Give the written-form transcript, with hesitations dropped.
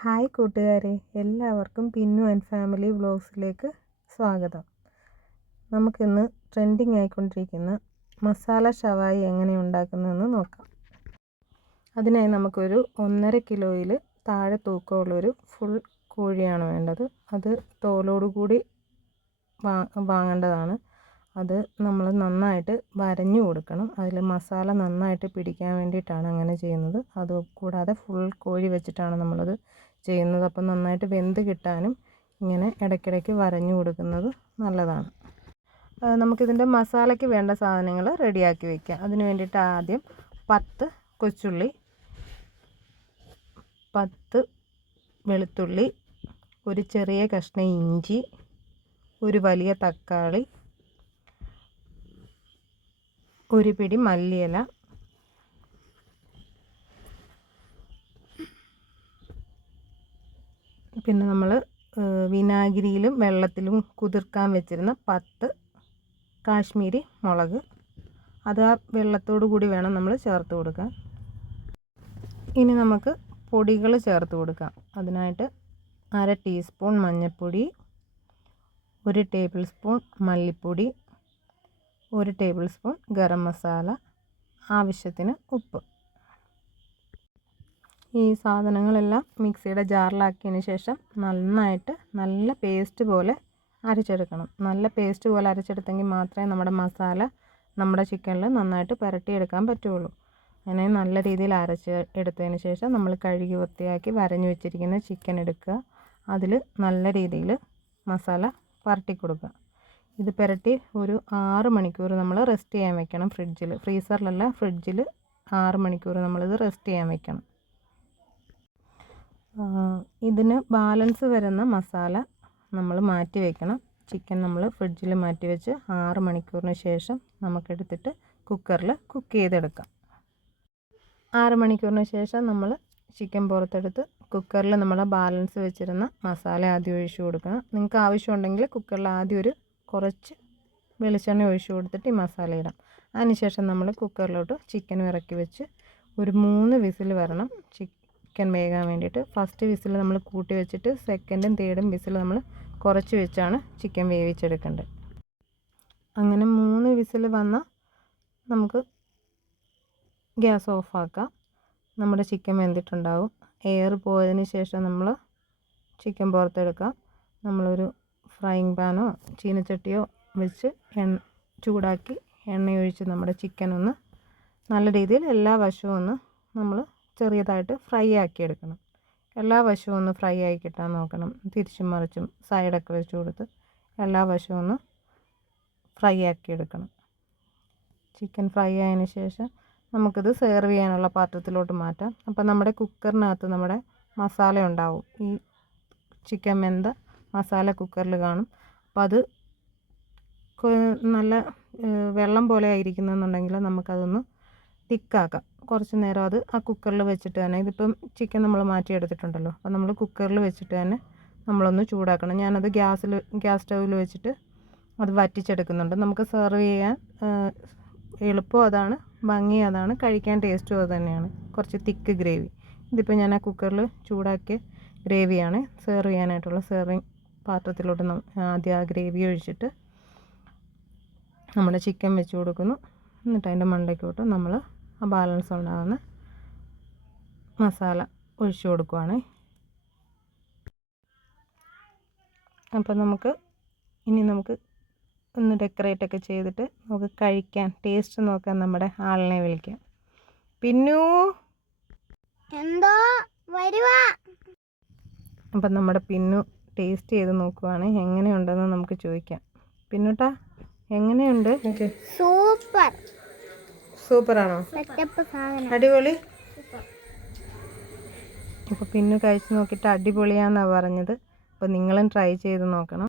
Hi കൂട്ടുകാരെ, എല്ലാവർക്കും pin and family വ്ലോഗ്സിലേക്ക് സ്വാഗതം. നമുക്കിന്ന് ട്രെൻഡിങ് ആയിക്കൊണ്ടിരിക്കുന്ന മസാല ഷവായി എങ്ങനെ ഉണ്ടാക്കുന്നതെന്ന് നോക്കാം. അതിനായി നമുക്കൊരു 1.5 കിലോയിൽ താഴെ തൂക്കമുള്ളൊരു ഫുൾ കോഴിയാണ് വേണ്ടത്. അത് തോലോടുകൂടി വാങ്ങേണ്ടതാണ്. അത് നമ്മൾ നന്നായിട്ട് വരഞ്ഞു കൊടുക്കണം. അതിൽ മസാല നന്നായിട്ട് പിടിക്കാൻ വേണ്ടിയിട്ടാണ് അങ്ങനെ ചെയ്യുന്നത്. അതുകൂടാതെ ഫുൾ കോഴി വെച്ചിട്ടാണ് നമ്മളത് ചെയ്യുന്നത്. അപ്പം നന്നായിട്ട് വെന്ത് കിട്ടാനും ഇങ്ങനെ ഇടയ്ക്കിടയ്ക്ക് വരഞ്ഞു കൊടുക്കുന്നത് നല്ലതാണ്. നമുക്കിതിൻ്റെ മസാലയ്ക്ക് വേണ്ട സാധനങ്ങൾ റെഡിയാക്കി വയ്ക്കാം. അതിന് വേണ്ടിയിട്ട് ആദ്യം 10 കൊച്ചുള്ളി, 10 വെളുത്തുള്ളി, ഒരു ചെറിയ കഷ്ണം ഇഞ്ചി, ഒരു വലിയ തക്കാളി, ഒരു പിടി മല്ലിയില, പിന്നെ നമ്മൾ വിനാഗിരിയിലും വെള്ളത്തിലും കുതിർക്കാൻ വെച്ചിരുന്ന 10 കാശ്മീരി മുളക്. അത് ആ വെള്ളത്തോടു കൂടി വേണം നമ്മൾ ചേർത്ത് കൊടുക്കാൻ. ഇനി നമുക്ക് പൊടികൾ ചേർത്ത് കൊടുക്കാം. അതിനായിട്ട് 1/2 ടീസ്പൂൺ മഞ്ഞൾപ്പൊടി, 1 ടേബിൾ സ്പൂൺ മല്ലിപ്പൊടി, 1 ടേബിൾ സ്പൂൺ ഗരം മസാല, ആവശ്യത്തിന് ഉപ്പ്. ഈ സാധനങ്ങളെല്ലാം മിക്സിയുടെ ജാറിലാക്കിയതിന് ശേഷം നന്നായിട്ട് നല്ല പേസ്റ്റ് പോലെ അരച്ചെടുക്കണം. നല്ല പേസ്റ്റ് പോലെ അരച്ചെടുത്തെങ്കിൽ മാത്രമേ നമ്മുടെ മസാല നമ്മുടെ ചിക്കനിൽ നന്നായിട്ട് പുരട്ടിയെടുക്കാൻ പറ്റുള്ളൂ. അങ്ങനെ നല്ല രീതിയിൽ അരച്ച് എടുത്തതിന് ശേഷം നമ്മൾ കഴുകി വൃത്തിയാക്കി വരഞ്ഞു വെച്ചിരിക്കുന്ന ചിക്കൻ എടുക്കുക. അതിൽ നല്ല രീതിയിൽ മസാല പുരട്ടി കൊടുക്കുക. ഇത് പുരട്ടി ഒരു 6 മണിക്കൂർ നമ്മൾ റെസ്റ്റ് ചെയ്യാൻ വെക്കണം. ഫ്രീസറിലല്ല, ഫ്രിഡ്ജിൽ 6 മണിക്കൂർ നമ്മളിത് റെസ്റ്റ് ചെയ്യാൻ വെക്കണം. ഇതിന് ബാലൻസ് വരുന്ന മസാല നമ്മൾ മാറ്റി വയ്ക്കണം. ചിക്കൻ നമ്മൾ ഫ്രിഡ്ജിൽ മാറ്റി വെച്ച് 6 മണിക്കൂറിന് ശേഷം നമുക്കെടുത്തിട്ട് കുക്കറിൽ കുക്ക് ചെയ്തെടുക്കാം. 6 മണിക്കൂറിന് ശേഷം നമ്മൾ ചിക്കൻ പുറത്തെടുത്ത് കുക്കറിൽ നമ്മൾ ബാലൻസ് വെച്ചിരുന്ന മസാല ആദ്യം ഒഴിച്ചു കൊടുക്കണം. നിങ്ങൾക്ക് ആവശ്യമുണ്ടെങ്കിൽ കുക്കറിൽ ആദ്യം ഒരു കുറച്ച് വെളിച്ചെണ്ണ ഒഴിച്ചു കൊടുത്തിട്ട് ഈ മസാല ഇടാം. അതിനുശേഷം നമ്മൾ കുക്കറിലോട്ട് ചിക്കൻ ഇറക്കി വെച്ച് ഒരു 3 വിസിൽ വരണം ചിക്കൻ വേകാൻ വേണ്ടിയിട്ട്. ഫസ്റ്റ് വിസിൽ നമ്മൾ കൂട്ടി വെച്ചിട്ട് സെക്കൻഡും തേർഡും വിസിൽ നമ്മൾ കുറച്ച് വെച്ചാണ് ചിക്കൻ വേവിച്ചെടുക്കേണ്ടത്. അങ്ങനെ 3 വിസിൽ വന്നാൽ നമുക്ക് ഗ്യാസ് ഓഫാക്കാം. നമ്മുടെ ചിക്കൻ വെന്തിട്ടുണ്ടാവും. എയർ പോയതിന് ശേഷം നമ്മൾ ചിക്കൻ പുറത്തെടുക്കാം. നമ്മളൊരു ഫ്രൈയിങ് പാനോ ചീനച്ചട്ടിയോ വെച്ച് ചൂടാക്കി എണ്ണയൊഴിച്ച് നമ്മുടെ ചിക്കൻ ഒന്ന് നല്ല രീതിയിൽ എല്ലാ വശവും ഒന്ന് നമ്മൾ ചെറിയതായിട്ട് ഫ്രൈ ആക്കി എടുക്കണം. എല്ലാ വശവും ഒന്ന് ഫ്രൈ ആയി കിട്ടാൻ നോക്കണം. തിരിച്ചും മറിച്ചും സൈഡൊക്കെ വെച്ച് കൊടുത്ത് എല്ലാ വശവും ഒന്ന് ഫ്രൈ ആക്കി എടുക്കണം. ചിക്കൻ ഫ്രൈ ആയതിന് ശേഷം നമുക്കിത് സെർവ് ചെയ്യാനുള്ള പാത്രത്തിലോട്ട് മാറ്റാം. അപ്പോൾ നമ്മുടെ കുക്കറിനകത്ത് നമ്മുടെ മസാല ഉണ്ടാവും. ഈ ചിക്കൻ വെന്ത മസാല കുക്കറിൽ കാണും. അപ്പോൾ അത് നല്ല വെള്ളം പോലെ ആയിരിക്കുന്നതെന്നുണ്ടെങ്കിൽ നമുക്കതൊന്ന് തിക്കാക്കാം. കുറച്ച് നേരം അത് ആ കുക്കറിൽ വെച്ചിട്ട് തന്നെ, ഇതിപ്പം ചിക്കൻ നമ്മൾ മാറ്റിയെടുത്തിട്ടുണ്ടല്ലോ, അപ്പോൾ നമ്മൾ കുക്കറിൽ വെച്ചിട്ട് തന്നെ നമ്മളൊന്ന് ചൂടാക്കണം. ഞാനത് ഗ്യാസ് സ്റ്റൗവിൽ വെച്ചിട്ട് അത് വറ്റിച്ചെടുക്കുന്നുണ്ട്. നമുക്ക് സെർവ് ചെയ്യാൻ എളുപ്പം അതാണ്, ഭംഗി അതാണ്, കഴിക്കാൻ ടേസ്റ്റും അത് തന്നെയാണ്. കുറച്ച് തിക്ക് ഗ്രേവി. ഇതിപ്പോൾ ഞാൻ ആ കുക്കറിൽ ചൂടാക്കിയ ഗ്രേവിയാണ്. സെർവ് ചെയ്യാനായിട്ടുള്ള സെർവിങ് പാത്രത്തിലോട്ട് ആദ്യം ആ ഗ്രേവി ഒഴിച്ചിട്ട് നമ്മുടെ ചിക്കൻ വെച്ച് കൊടുക്കുന്നു. എന്നിട്ട് അതിൻ്റെ മണ്ടയ്ക്കോട്ട് നമ്മൾ ആ ബാലൻസ് ഉണ്ടാകുന്ന മസാല ഒഴിച്ചു കൊടുക്കുവാണ്. അപ്പോൾ നമുക്ക് ഒന്ന് ഡെക്കറേറ്റൊക്കെ ചെയ്തിട്ട് നമുക്ക് കഴിക്കാൻ, ടേസ്റ്റ് നോക്കാൻ നമ്മുടെ ആളിനെ വിളിക്കാം. പിന്നു എന്തോ വരുവാ. അപ്പം നമ്മുടെ പിന്നു ടേസ്റ്റ് ചെയ്ത് നോക്കുവാണ്. എങ്ങനെയുണ്ടെന്ന് നമുക്ക് ചോദിക്കാം. പിന്നുട്ടാ, എങ്ങനെയുണ്ട്? സൂപ്പർ. സൂപ്പറാണോ? അടിപൊളി. അപ്പോൾ പിന്നു കഴിച്ച് നോക്കിയിട്ട് അടിപൊളിയാണെന്നാണ് പറഞ്ഞത്. അപ്പോൾ നിങ്ങളും ട്രൈ ചെയ്ത് നോക്കണം.